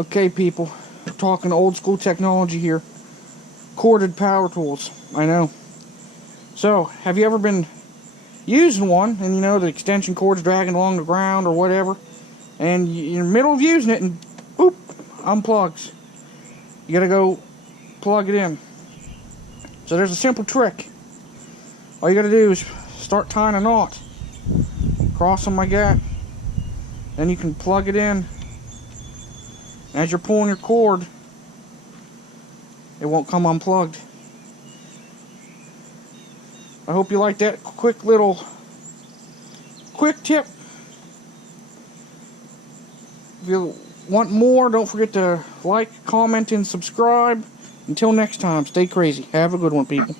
Okay, people, we're talking old school technology here. Corded power tools, I know. So, have you ever been using one and you know the extension cord's dragging along the ground or whatever, and you're in the middle of using it and boop, unplugs. You gotta go plug it in. So there's a simple trick. All you gotta do is start tying a knot. Cross them like that. Then you can plug it in. As you're pulling your cord, it won't come unplugged. I hope you like that quick tip. If you want more, don't forget to like, comment, and subscribe. Until next time, stay crazy. Have a good one, people.